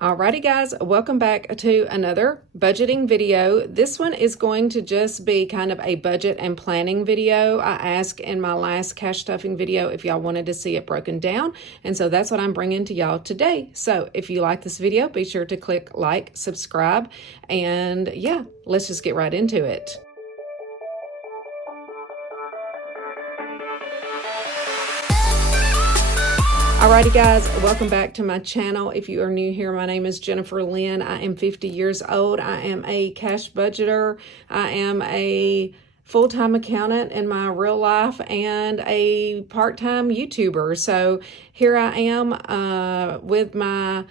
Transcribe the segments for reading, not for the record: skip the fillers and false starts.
Alrighty guys, welcome back to another budgeting video. This one is going to just be kind of a budget and planning video. I asked in my last cash stuffing video if y'all wanted to see it broken down, and so that's what I'm bringing to y'all today. So if you like this video, be sure to click like, subscribe, and yeah, let's just get right into it. Alrighty guys, welcome back to my channel. If you are new here, my name is Jennifer Lynn. I am 50 years old. I am a cash budgeter. I am a full-time accountant in my real life and a part-time YouTuber. So here I am with my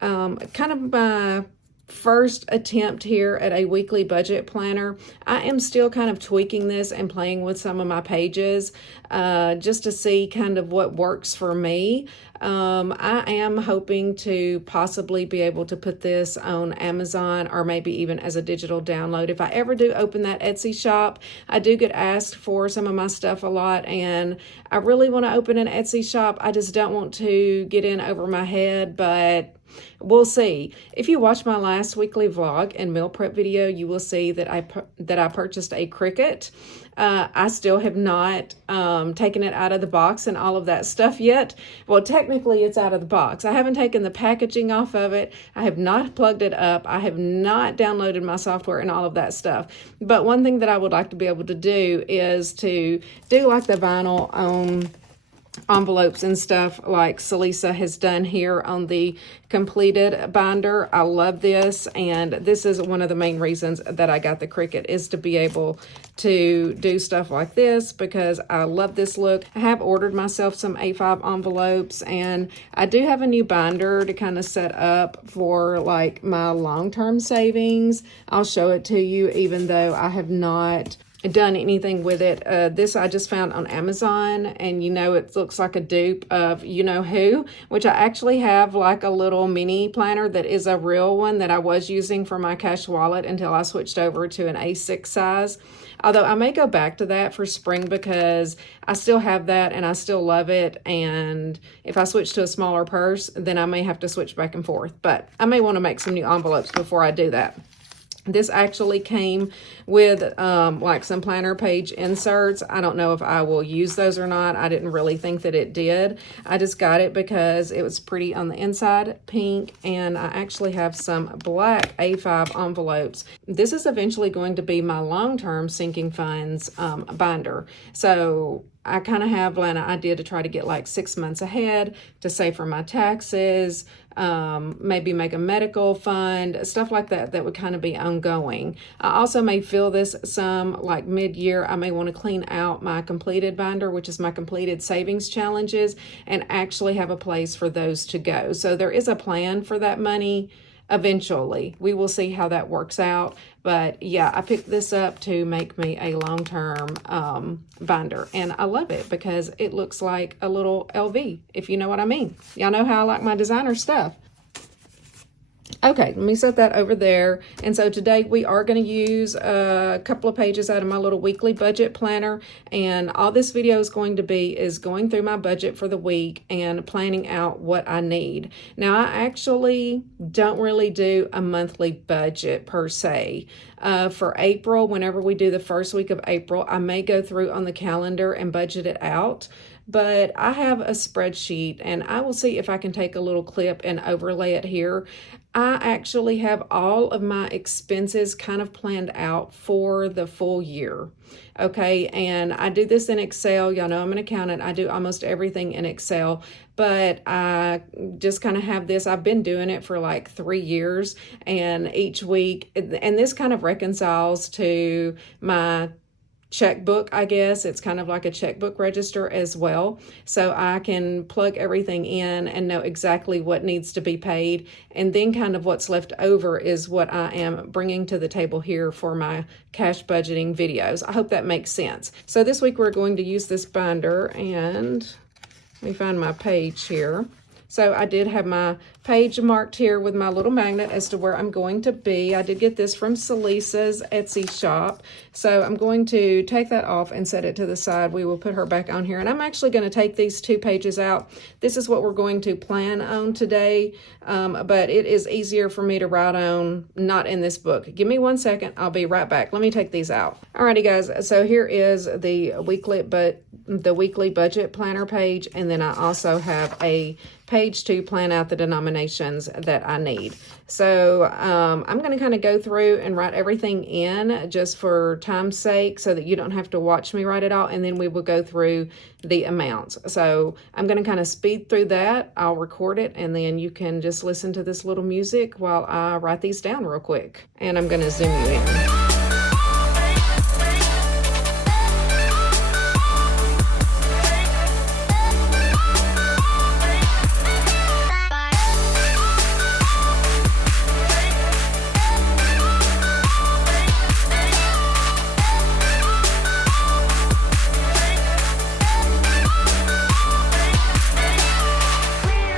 my first attempt here at a weekly budget planner. I am still kind of tweaking this and playing with some of my pages just to see kind of what works for me. I am hoping to possibly be able to put this on Amazon or maybe even as a digital download. If I ever do open that Etsy shop, I do get asked for some of my stuff a lot, and I really want to open an Etsy shop. I just don't want to get in over my head, but we'll see. If you watch my last weekly vlog and meal prep video, you will see that I purchased a Cricut. I still have not taken it out of the box and all of that stuff yet. Well, technically it's out of the box. I haven't taken the packaging off of it. I have not plugged it up. I have not downloaded my software and all of that stuff. But one thing that I would like to be able to do is to do like the vinyl on envelopes and stuff like Celissa has done here on the completed binder. I love this, and this is one of the main reasons that I got the Cricut, is to be able to do stuff like this because I love this look. I have ordered myself some A5 envelopes, and I do have a new binder to kind of set up for like my long-term savings. I'll show it to you even though I have not done anything with it. This I just found on Amazon, and you know, it looks like a dupe of you know who, which I actually have like a little mini planner that is a real one that I was using for my cash wallet until I switched over to an A6 size. Although I may go back to that for spring because I still have that and I still love it. And if I switch to a smaller purse, then I may have to switch back and forth. But I may want to make some new envelopes before I do that. This actually came with like some planner page inserts. I don't know if I will use those or not. I didn't really think that it did. I just got it because it was pretty on the inside, pink, and I actually have some black A5 envelopes. This is eventually going to be my long-term sinking funds binder. So I kind of have an idea to try to get like 6 months ahead to save for my taxes, maybe make a medical fund, stuff like that that would kind of be ongoing. I also may fill this some like mid-year. I may want to clean out my completed binder, which is my completed savings challenges, and actually have a place for those to go. So there is a plan for that money. Eventually, we will see how that works out. But yeah, I picked this up to make me a long-term binder, and I love it because it looks like a little LV, if you know what I mean. Y'all know how I like my designer stuff. Okay, let me set that over there. And so today we are going to use a couple of pages out of my little weekly budget planner. And all this video is going to be is going through my budget for the week and planning out what I need. Now, I actually don't really do a monthly budget per se. For April, whenever we do the first week of April, I may go through on the calendar and budget it out. But I have a spreadsheet, and I will see if I can take a little clip and overlay it here. I actually have all of my expenses kind of planned out for the full year. Okay, and I do this in Excel. Y'all know I'm an accountant. I do almost everything in Excel, but I just kind of have this. I've been doing it for like 3 years, and each week, and this kind of reconciles to my checkbook, I guess. It's kind of like a checkbook register as well. So I can plug everything in and know exactly what needs to be paid. And then kind of what's left over is what I am bringing to the table here for my cash budgeting videos. I hope that makes sense. So this week we're going to use this binder, and let me find my page here. So I did have my page marked here with my little magnet as to where I'm going to be. I did get this from Celissa's Etsy shop. So I'm going to take that off and set it to the side. We will put her back on here. And I'm actually going to take these 2 pages out. This is what we're going to plan on today. But it is easier for me to write on, not in this book. Give me 1 second. I'll be right back. Let me take these out. Alrighty, guys. So here is the weekly budget planner page. And then I also have a page to plan out the denominations that I need. So I'm going to kind of go through and write everything in just for time's sake so that you don't have to watch me write it all, and then we will go through the amounts. So I'm going to kind of speed through that. I'll record it, and then you can just listen to this little music while I write these down real quick. And I'm going to zoom you in.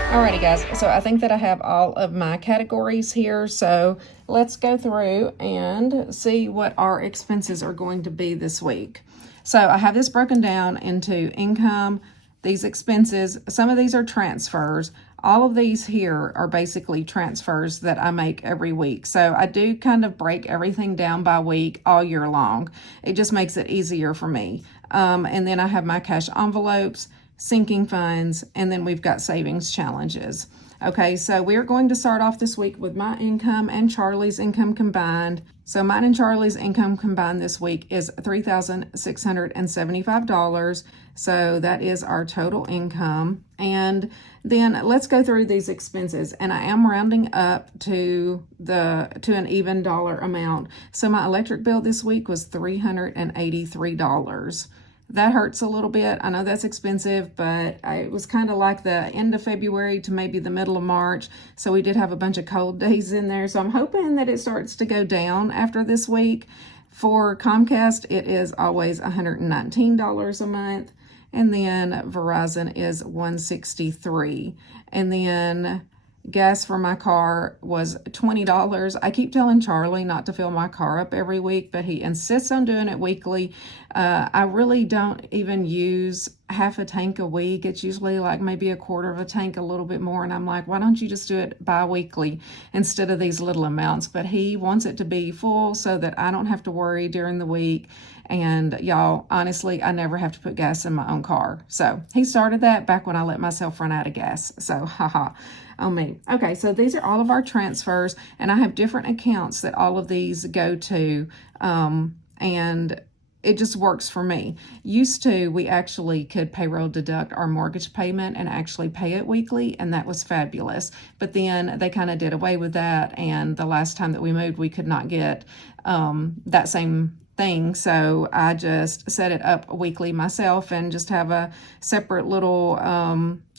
Alrighty, guys, so I think that I have all of my categories here, so let's go through and see what our expenses are going to be this week. So I have this broken down into income, these expenses. Some of these are transfers. All of these here are basically transfers that I make every week. So I do kind of break everything down by week all year long. It just makes it easier for me. And then I have my cash envelopes, sinking funds, and then we've got savings challenges. Okay, so we're going to start off this week with my income and Charlie's income combined. So mine and Charlie's income combined this week is $3,675. So that is our total income. And then let's go through these expenses. And I am rounding up to an even dollar amount. So my electric bill this week was $383. That hurts a little bit. I know that's expensive, but it was kind of like the end of February to maybe the middle of March. So we did have a bunch of cold days in there. So I'm hoping that it starts to go down after this week. For Comcast, it is always $119 a month. And then Verizon is $163. And then gas for my car was $20. I keep telling Charlie not to fill my car up every week, but he insists on doing it weekly. I really don't even use half a tank a week. It's usually like maybe a quarter of a tank, a little bit more. And I'm like, why don't you just do it bi-weekly instead of these little amounts? But he wants it to be full so that I don't have to worry during the week. And y'all, honestly, I never have to put gas in my own car. So he started that back when I let myself run out of gas. So haha. On me. Okay, so these are all of our transfers, and I have different accounts that all of these go to, and it just works for me. Used to, we actually could payroll deduct our mortgage payment and actually pay it weekly, and that was fabulous. But then they kind of did away with that, and the last time that we moved, we could not get that same thing. So I just set it up weekly myself and just have a separate little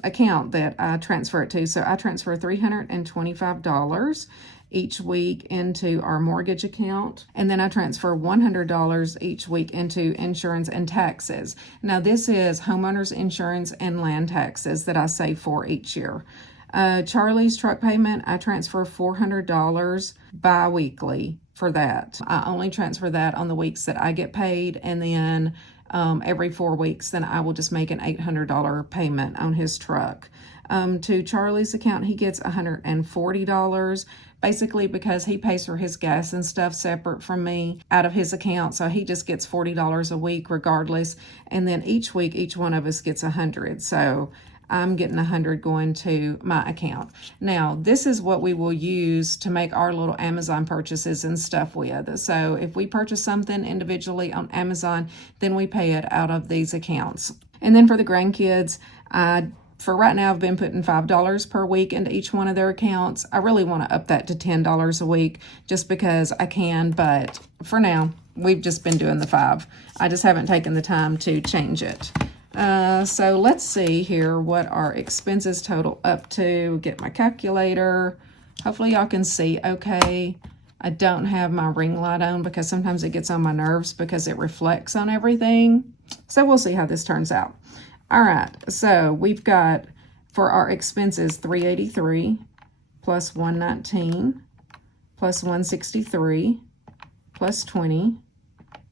account that I transfer it to. So I transfer $325 each week into our mortgage account. And then I transfer $100 each week into insurance and taxes. Now this is homeowners insurance and land taxes that I save for each year. Charlie's truck payment, I transfer $400 bi-weekly for that. I only transfer that on the weeks that I get paid, and then every 4 weeks, then I will just make an $800 payment on his truck. To Charlie's account, he gets $140, basically because he pays for his gas and stuff separate from me out of his account. So he just gets $40 a week regardless. And then each week, each one of us gets $100. So I'm getting $100 going to my account. Now, this is what we will use to make our little Amazon purchases and stuff with. So if we purchase something individually on Amazon, then we pay it out of these accounts. And then for the grandkids, for right now, I've been putting $5 per week into each one of their accounts. I really want to up that to $10 a week just because I can, but for now, we've just been doing the $5. I just haven't taken the time to change it. So let's see here what our expenses total up to. Get my calculator. Hopefully y'all can see okay. I don't have my ring light on because sometimes it gets on my nerves because it reflects on everything. So we'll see how this turns out. All right, so we've got for our expenses $383. plus 119, plus 163, plus 20,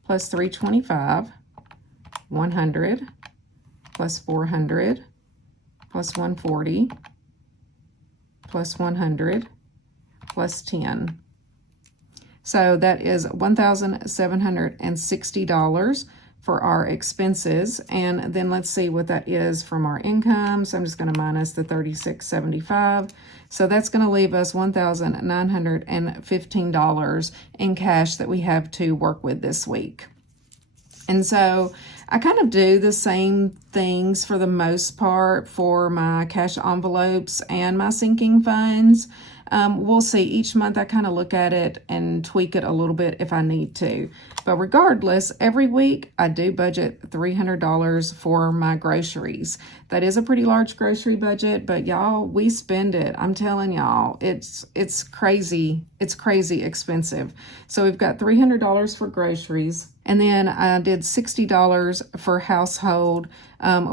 plus 325, 100, plus 400, plus 140, plus 100, plus 10. So that is $1,760 for our expenses. And then let's see what that is from our income. So I'm just going to minus the $36.75. So that's going to leave us $1,915 in cash that we have to work with this week. And so I kind of do the same things for the most part for my cash envelopes and my sinking funds. We'll see. Each month I kind of look at it and tweak it a little bit if I need to. But regardless, every week I do budget $300 for my groceries. That is a pretty large grocery budget, but y'all, we spend it. I'm telling y'all, it's crazy. It's crazy expensive. So we've got $300 for groceries. And then I did $60 for household.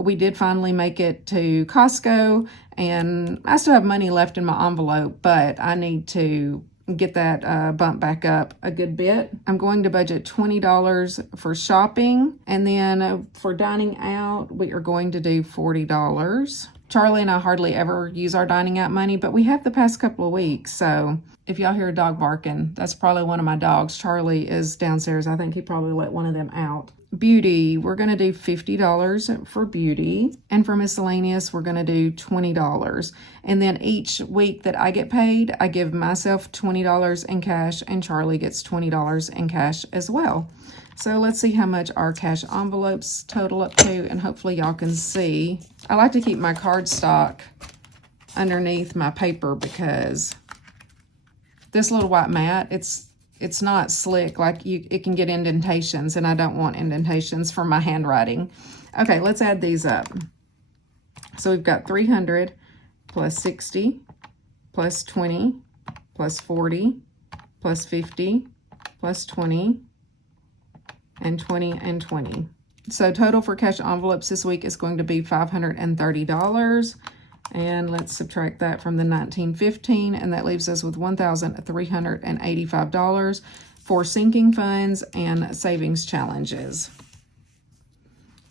We did finally make it to Costco, and I still have money left in my envelope, but I need to get that bump back up a good bit. I'm going to budget $20 for shopping, and then for dining out, we are going to do $40. Charlie and I hardly ever use our dining out money, but we have the past couple of weeks, so if y'all hear a dog barking, that's probably one of my dogs. Charlie is downstairs. I think he probably let one of them out. Beauty, we're going to do $50 for beauty. And for miscellaneous, we're going to do $20. And then each week that I get paid, I give myself $20 in cash, and Charlie gets $20 in cash as well. So let's see how much our cash envelopes total up to, and hopefully y'all can see. I like to keep my cardstock underneath my paper because this little white mat, it's not slick, like it can get indentations, and I don't want indentations for my handwriting. Okay, let's add these up. So we've got 300 plus 60 plus 20 plus 40 plus 50 plus 20 and 20 and 20. So total for cash envelopes this week is going to be $530. And let's subtract that from the $1,915, and that leaves us with $1,385 for sinking funds and savings challenges.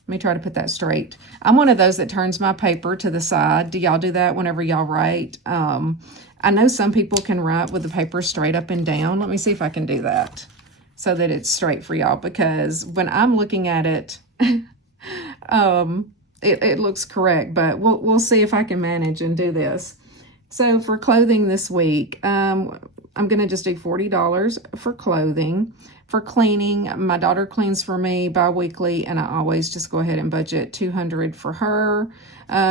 Let me try to put that straight. I'm one of those that turns my paper to the side. Do y'all do that whenever y'all write? I know some people can write with the paper straight up and down. Let me see if I can do that so that it's straight for y'all, because when I'm looking at it, it looks correct, but we'll see if I can manage and do this. So for clothing this week, I'm going to just do $40 for clothing. For cleaning, my daughter cleans for me bi-weekly, and I always just go ahead and budget $200 for her.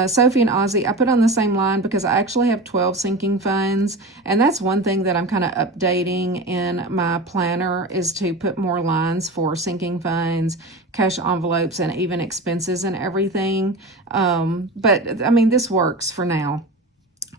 Sophie and Ozzy, I put on the same line because I actually have 12 sinking funds, and that's one thing that I'm kind of updating in my planner, is to put more lines for sinking funds, cash envelopes, and even expenses and everything. But I mean, this works for now.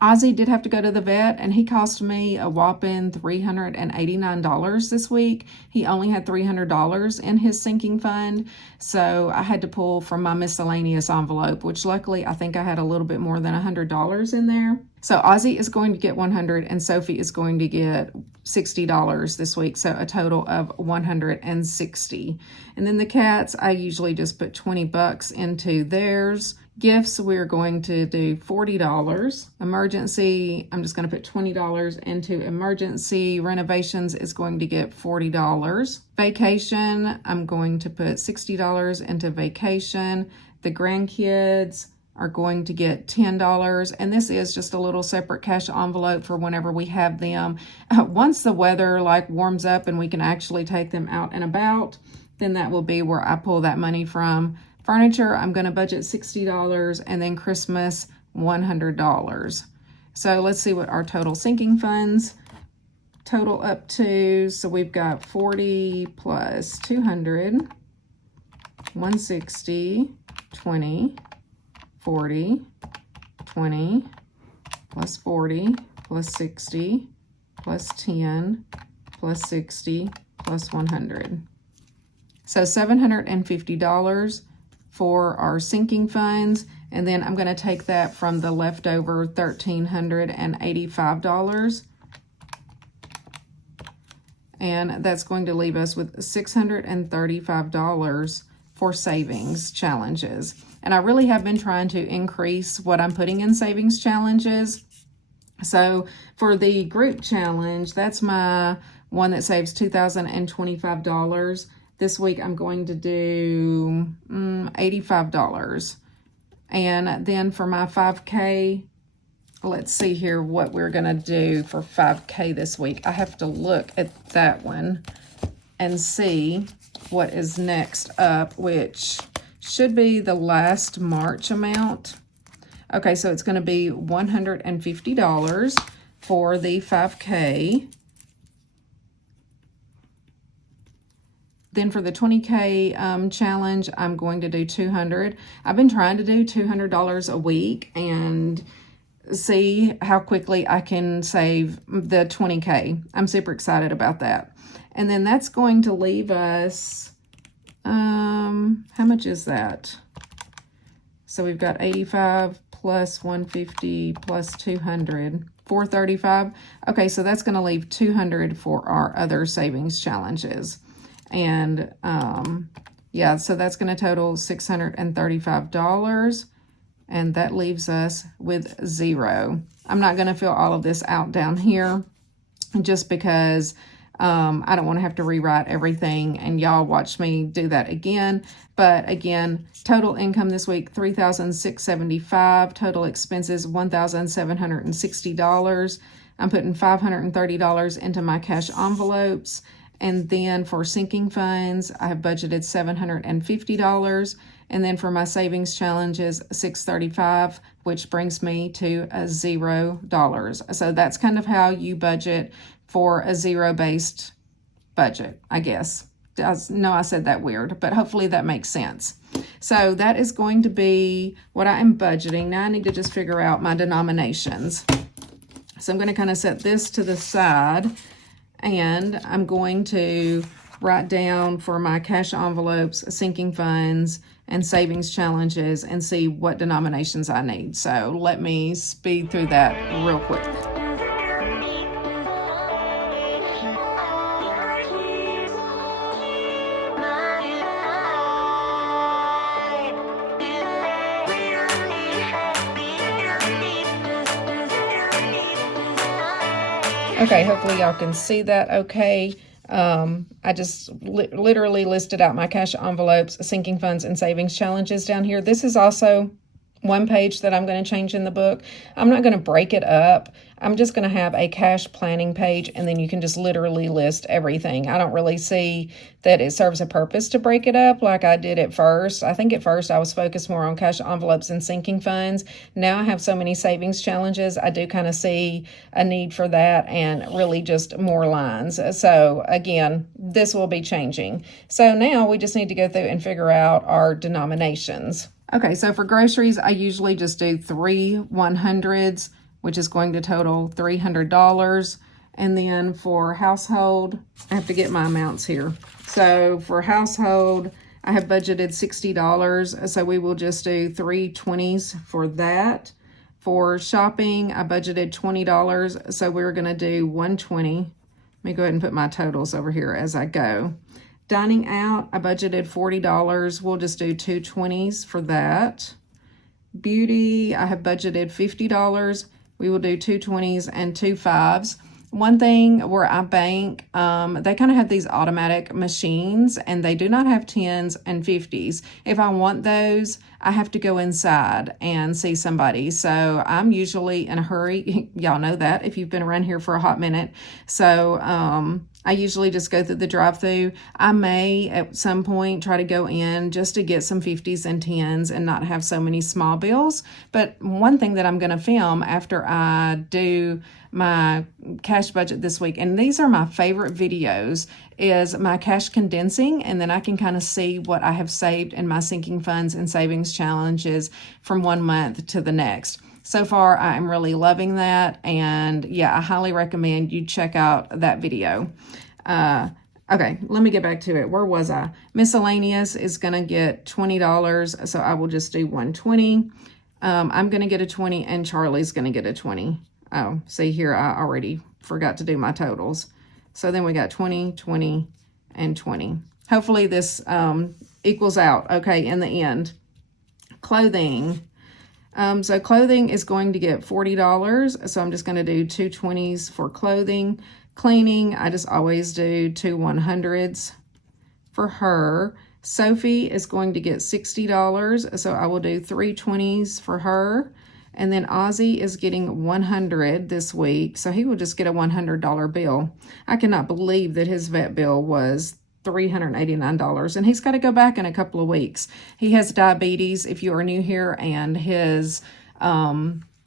Ozzy did have to go to the vet, and he cost me a whopping $389 this week. He only had $300 in his sinking fund, so I had to pull from my miscellaneous envelope, which luckily I think I had a little bit more than $100 in there. So Ozzy is going to get $100, and Sophie is going to get $60 this week, so a total of $160. And then the cats, I usually just put $20 into theirs. Gifts, we're going to do $40. Emergency, I'm just going to put $20 into emergency. Renovations is going to get $40. Vacation, I'm going to put $60 into vacation. The grandkids are going to get $10, and this is just a little separate cash envelope for whenever we have them. Once the weather like warms up and we can actually take them out and about, then that will be where I pull that money from. Furniture, I'm going to budget $60, and then Christmas, $100. So let's see what our total sinking funds total up to. So we've got 40 plus 200, 160, 20, 40, 20, plus 40, plus 60, plus 10, plus 60, plus 100. So $750 for our sinking funds, And then I'm going to take that from the leftover $1,385. And that's going to leave us with $635 for savings challenges. And I really have been trying to increase what I'm putting in savings challenges. So for the group challenge, that's my one that saves $2,025. This week I'm going to do $85. And then for my 5K, let's see here what we're going to do for 5K this week. I have to look at that one and see what is next up, which should be the last March amount. Okay, so it's going to be $150 for the 5K. Then for the 20K challenge, I'm going to do $200. I've been trying to do $200 a week and see how quickly I can save the 20K. I'm super excited about that. And then that's going to leave us, how much is that? So we've got 85 plus 150 plus 200, 435. Okay, so that's going to leave 200 for our other savings challenges. And yeah, so that's going to total $635. And that leaves us with $0. I'm not going to fill all of this out down here just because I don't want to have to rewrite everything and y'all watch me do that again. But again, total income this week, $3,675. Total expenses, $1,760. I'm putting $530 into my cash envelopes. And then for sinking funds, I have budgeted $750. And then for my savings challenges, $635, which brings me to $0. So that's kind of how you budget for a zero-based budget, I guess. I know I said that weird, but hopefully that makes sense. So that is going to be what I am budgeting. Now I need to just figure out my denominations. So I'm going to kind of set this to the side, and I'm going to write down for my cash envelopes, sinking funds, and savings challenges and see what denominations I need. So let me speed through that real quick. Okay, hopefully y'all can see that okay. I just literally listed out my cash envelopes, sinking funds, and savings challenges down here. This is also one page that I'm going to change in the book. I'm not going to break it up. I'm just going to have a cash planning page, and then you can just literally list everything. I don't really see that it serves a purpose to break it up like I did at first. I think at first I was focused more on cash envelopes and sinking funds. Now I have so many savings challenges. I do kind of see a need for that and really just more lines. So again, this will be changing. So now we just need to go through and figure out our denominations. Okay, so for groceries, I usually just do 3 100s, which is going to total $300. And then for household, I have to get my amounts here. So for household, I have budgeted $60. So we will just do 3 20s for that. For shopping, I budgeted $20. So we're going to do 120. Let me go ahead and put my totals over here as I go. Dining out, I budgeted $40. We'll just do 2 20s for that. Beauty, I have budgeted $50. We will do 2 20s and 2 5s. One thing where I bank, they kind of have these automatic machines, and they do not have 10s and 50s. If I want those, I have to go inside and see somebody. So I'm usually in a hurry. Y'all know that if you've been around here for a hot minute. So I usually just go through the drive-through. I may at some point try to go in just to get some 50s and 10s and not have so many small bills. But one thing that I'm going to film after I do my cash budget this week, and these are my favorite videos, is my cash condensing, and then I can kind of see what I have saved in my sinking funds and savings challenges from one month to the next. So far, I'm really loving that, and yeah, I highly recommend you check out that video. Okay, let me get back to it. Where was I? Miscellaneous is going to get $20, so I will just do 120. I'm going to get a 20 and Charlie's going to get a 20. Oh, see here, I already forgot to do my totals. So then we got 20, 20, and 20. Hopefully this equals out, okay, in the end. Clothing. So clothing is going to get $40. So I'm just going to do 2 20s for clothing. Cleaning, I just always do 2 100s for her. Sophie is going to get $60. So I will do 3 20s for her. And then Ozzy is getting 100 this week. So he will just get a $100 bill. I cannot believe that his vet bill was $389, and he's got to go back in a couple of weeks. He has diabetes, if you are new here, and his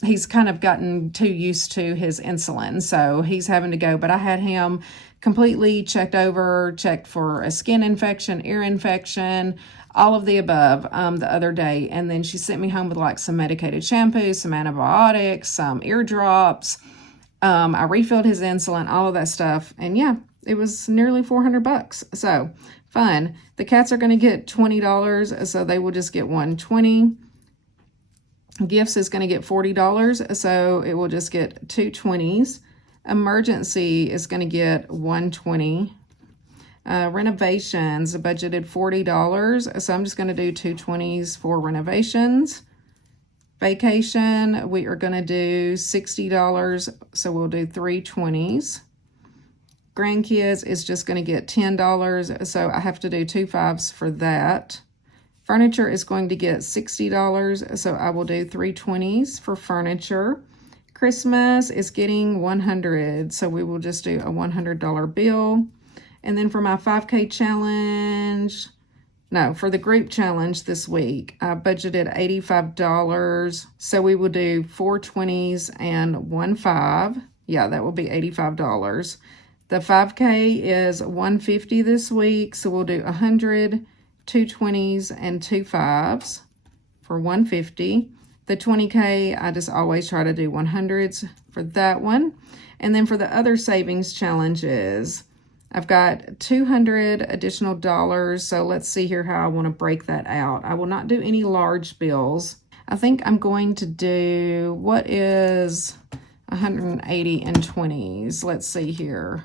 he's kind of gotten too used to his insulin, so he's having to go. But I had him completely checked for a skin infection, ear infection, all of the above the other day. And then she sent me home with like some medicated shampoo, some antibiotics, some ear drops. I refilled his insulin, all of that stuff, and yeah, it was nearly $400. So fun. The cats are going to get $20, so they will just get 120. Gifts is going to get $40, so it will just get 2 20s. Emergency is going to get 120. Renovations budgeted $40, so I'm just going to do 2 20s for renovations. Vacation, we are going to do $60, so we'll do 3 20s. Grandkids is just going to get $10, so I have to do 2 5s for that. Furniture is going to get $60, so I will do 3 20s for furniture. Christmas is getting $100, so we will just do a $100 bill. And then for my 5K challenge, no, for the group challenge this week, I budgeted $85, so we will do 4 20s and 1 5. Yeah, that will be $85. The 5K is $150 this week, so we'll do 100, 2 20s, and 2 5s for $150. The 20K, I just always try to do 100s for that one. And then for the other savings challenges, I've got 200 additional dollars, so let's see here how I want to break that out. I will not do any large bills. I think I'm going to do, what is 180 in 20s? Let's see here.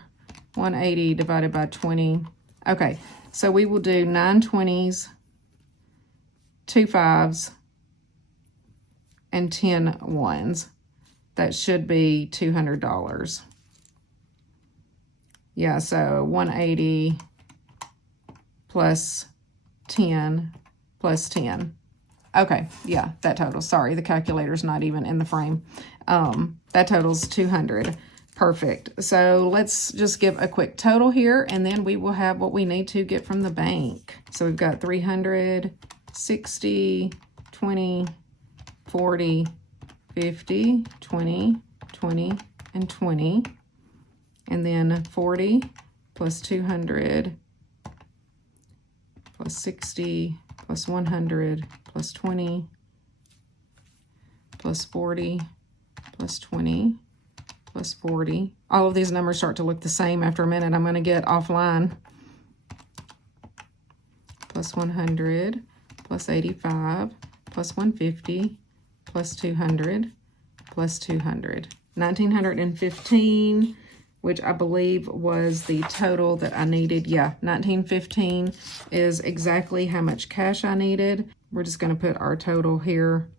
180 divided by 20. Okay, so we will do 9 20s, 2 5s, and 10 1s. That should be $200. Yeah, so 180 plus 10 plus 10. Okay, yeah, that totals. Sorry, the calculator's not even in the frame. That totals 200. Perfect. So let's just give a quick total here, and then we will have what we need to get from the bank. So we've got 300, 60, 20, 40, 50, 20, 20, and 20. And then 40 plus 200 plus 60 plus 100 plus 20 plus 40 plus 20 plus 40. All of these numbers start to look the same after a minute. I'm going to get offline. Plus 100 plus 85 plus 150 plus 200 plus 200. 1915, which I believe was the total that I needed. Yeah, 1915 is exactly how much cash I needed. We're just going to put our total here.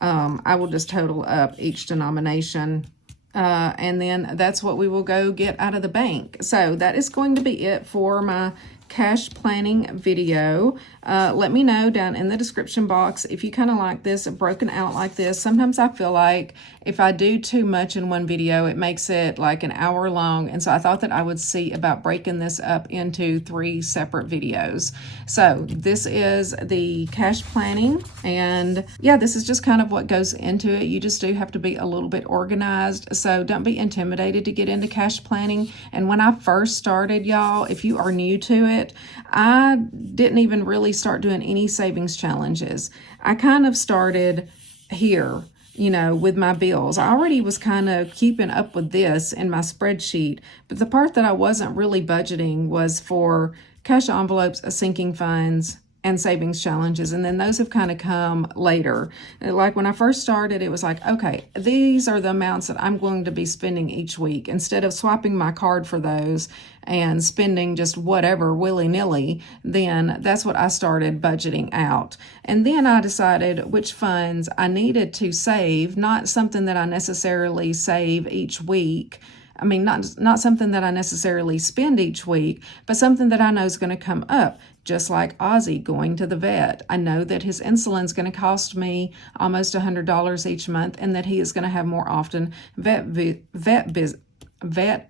I will just total up each denomination. And then that's what we will go get out of the bank. So that is going to be it for my cash planning video. Let me know down in the description box if you kind of like this broken out like this. Sometimes I feel like if I do too much in one video, it makes it like an hour long. And so I thought that I would see about breaking this up into 3 separate videos. So this is the cash planning. And yeah, this is just kind of what goes into it. You just do have to be a little bit organized. So don't be intimidated to get into cash planning. And when I first started, y'all, if you are new to it, I didn't even really start doing any savings challenges. I kind of started here, you know, with my bills. I already was kind of keeping up with this in my spreadsheet, but the part that I wasn't really budgeting was for cash envelopes, sinking funds, and savings challenges. And then those have kind of come later. Like when I first started, it was like, okay, these are the amounts that I'm going to be spending each week. Instead of swapping my card for those and spending just whatever willy-nilly, then that's what I started budgeting out. And then I decided which funds I needed to save, not something that I necessarily save each week. I mean, not something that I necessarily spend each week, but something that I know is going to come up. Just like Ozzy going to the vet. I know that his insulin's going to cost me almost $100 each month, and that he is going to have more often vet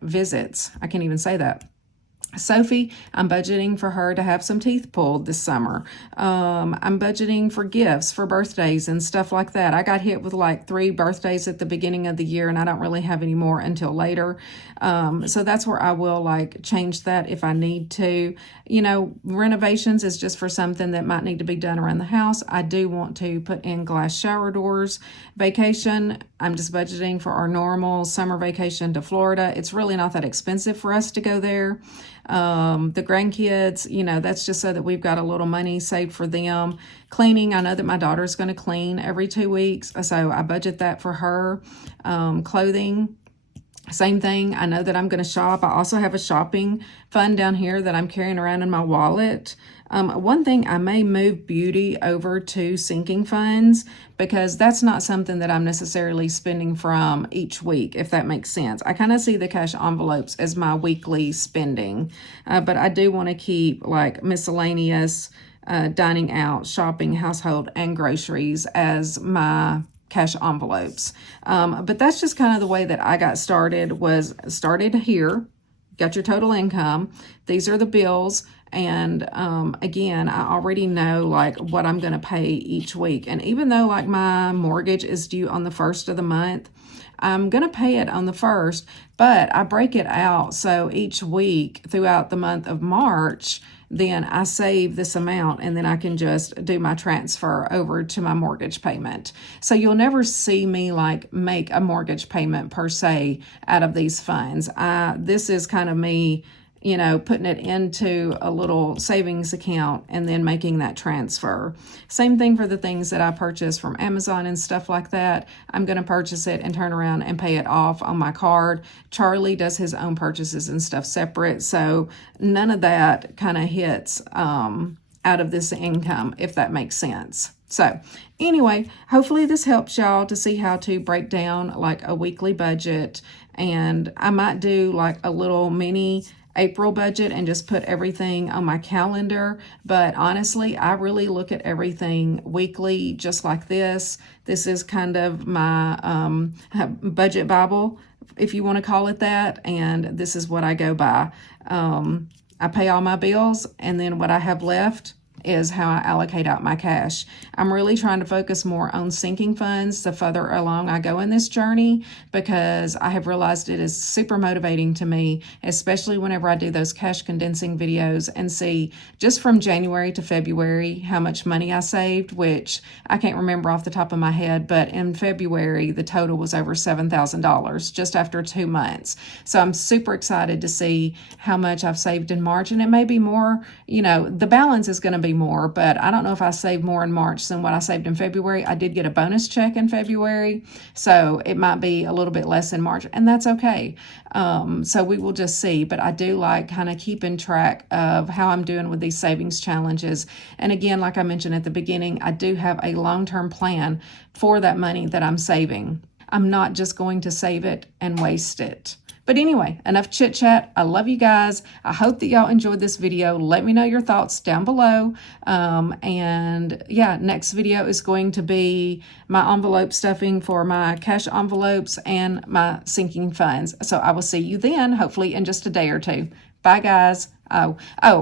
visits. I can't even say that. Sophie, I'm budgeting for her to have some teeth pulled this summer. I'm budgeting for gifts for birthdays and stuff like that. I got hit with like 3 birthdays at the beginning of the year, and I don't really have any more until later. So that's where I will like change that if I need to. You know, renovations is just for something that might need to be done around the house. I do want to put in glass shower doors. Vacation, I'm just budgeting for our normal summer vacation to Florida. It's really not that expensive for us to go there. The grandkids, you know, that's just so that we've got a little money saved for them. Cleaning, I know that my daughter's going to clean every 2 weeks, so I budget that for her. Clothing, same thing. I know that I'm going to shop. I also have a shopping fund down here that I'm carrying around in my wallet. One thing, I may move beauty over to sinking funds because that's not something that I'm necessarily spending from each week, if that makes sense. I kind of see the cash envelopes as my weekly spending, but I do want to keep like miscellaneous, dining out, shopping, household, and groceries as my cash envelopes. But that's just kind of the way that I got started, was started here, got your total income. These are the bills. And again, I already know like what I'm going to pay each week. And even though like my mortgage is due on the 1st of the month, I'm going to pay it on the 1st, but I break it out. So each week throughout the month of March, then I save this amount, and then I can just do my transfer over to my mortgage payment. So you'll never see me like make a mortgage payment per se out of these funds. This is kind of me, you know, putting it into a little savings account and then making that transfer. Same thing for the things that I purchase from Amazon and stuff like that. I'm going to purchase it and turn around and pay it off on my card. Charlie does his own purchases and stuff separate, so none of that kind of hits out of this income, if that makes sense. So anyway, hopefully this helps y'all to see how to break down like a weekly budget, and I might do like a little mini April budget and just put everything on my calendar. But honestly, I really look at everything weekly, just like this. This is kind of my budget Bible, if you want to call it that. And this is what I go by. I pay all my bills, and then what I have left is how I allocate out my cash. I'm really trying to focus more on sinking funds the further along I go in this journey, because I have realized it is super motivating to me, especially whenever I do those cash condensing videos and see just from January to February how much money I saved, which I can't remember off the top of my head, but in February the total was over $7,000 just after 2 months. So I'm super excited to see how much I've saved in March, and it may be more, you know, the balance is going to be more, but I don't know if I saved more in March than what I saved in February. I did get a bonus check in February, so it might be a little bit less in March, and that's okay. So we will just see, but I do like kind of keeping track of how I'm doing with these savings challenges. And again, like I mentioned at the beginning, I do have a long-term plan for that money that I'm saving. I'm not just going to save it and waste it. But anyway, enough chit chat. I love you guys. I hope that y'all enjoyed this video. Let me know your thoughts down below. And yeah, next video is going to be my envelope stuffing for my cash envelopes and my sinking funds. So I will see you then, hopefully in just a day or two. Bye guys. Oh,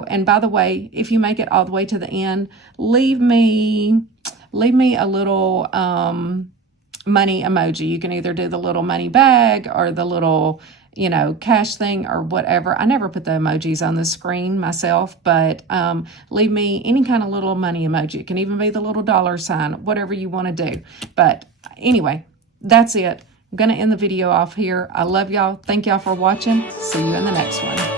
and by the way, if you make it all the way to the end, leave me a little money emoji. You can either do the little money bag or the little, you know, cash thing or whatever. I never put the emojis on the screen myself, but leave me any kind of little money emoji. It can even be the little dollar sign, whatever you want to do. But anyway, that's it. I'm going to end the video off here. I love y'all. Thank y'all for watching. See you in the next one.